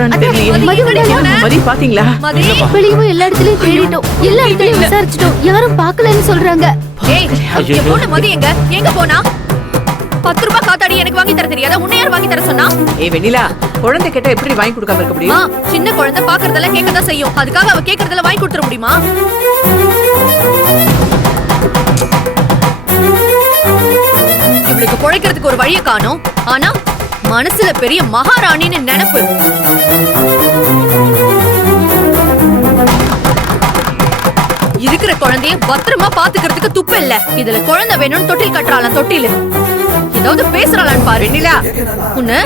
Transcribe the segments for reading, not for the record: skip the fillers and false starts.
போறான்னு தெரியல. மதி பாத்தீங்களா? வெளியவும் எல்லா இடத்துலயும் தேடிட்டோம், எல்லா இடத்துலயும் விசாரிச்சிட்டோம், யாரும் பாக்கலன்னு சொல்றாங்க. என் பொண்ணு மதி எங்க போனா? 10 ரூபாய் காத்தாடி எனக்கு வாங்கி தர தெரியாதா? உன்னை யார் வாங்கி தர சொன்னா? வெண்ணிலா, குழந்தை கேட்டா எப்படி வாங்கி கொடுக்காம இருக்க முடியும்? சின்ன குழந்தை பாக்குறதெல்லாம் கேட்கதான் செய்யும். அதுக்காக அவ கேக்குறதெல்லாம் வாங்கி கொடுத்துட முடியுமா? இவளுக்கு பொழைக்கிறதுக்கு ஒரு வழியை காணோம். ஆனா மனசுல பெரிய மகாராணின்னு நினைப்பு. இருக்கிற குழந்தைய பத்திரமா பாத்துக்கிறதுக்கு துப்பு இல்ல. இதுல குழந்தை வேணும்னு தொட்டில் கட்டுறாளாம். தொட்டில் ஏதாவது பேசுறாளான்னு பாரு. வெண்ணிலா, உன்ன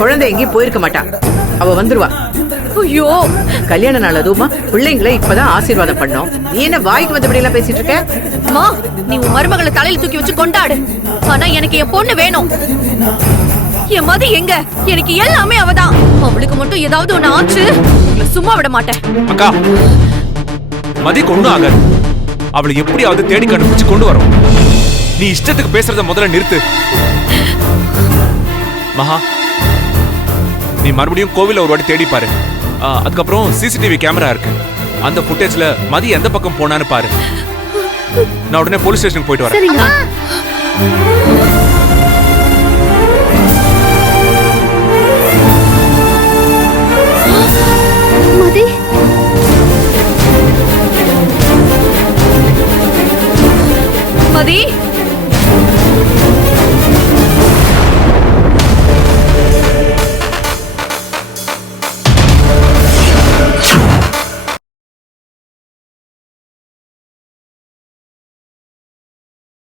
குழந்தை எங்கேயும் போயிருக்க மாட்டா, அவ வந்துருவா. ஐயோ, கல்யாண நாள் அதுவுமா பிள்ளைங்களை இப்பதான் ஆசீர்வாதம் பண்ணோம். நீ என்ன வாய்க்கு வந்தபடி எல்லாம் பேசிட்டு இருக்க? அம்மா, நீ உன் மருமகளை தலையில தூக்கி வச்சு கொண்டாடு. ஆனா எனக்கு என் பொண்ணு வேணும். என் மதி எங்க? எனக்கு எல்லாமே அவதான். அவளுக்கு மட்டும் ஏதாவது ஒண்ணு ஆச்சு, சும்மா விட மாட்டேன். அக்கா, மதிக்கு ஒண்ணும் ஆகாது. அவளை எப்படியாவது தேடி கண்டுபிடிச்சு கொண்டு வரோம். நீ இஷ்டத்துக்கு பேசுறத முதல்ல நிறுத்து. மகா, நீ மறுபடியும் கோவில ஒரு வாட்டி தேடி பாரு. அதுக்கப்புறம் சிசிடிவி கேமரா இருக்கு, அந்த ஃபுட்டேஜ்ல மதி எந்த பக்கம் போனான்னு பாரு. நான் உடனே போலீஸ் ஸ்டேஷனுக்கு போயிட்டு வரேன்.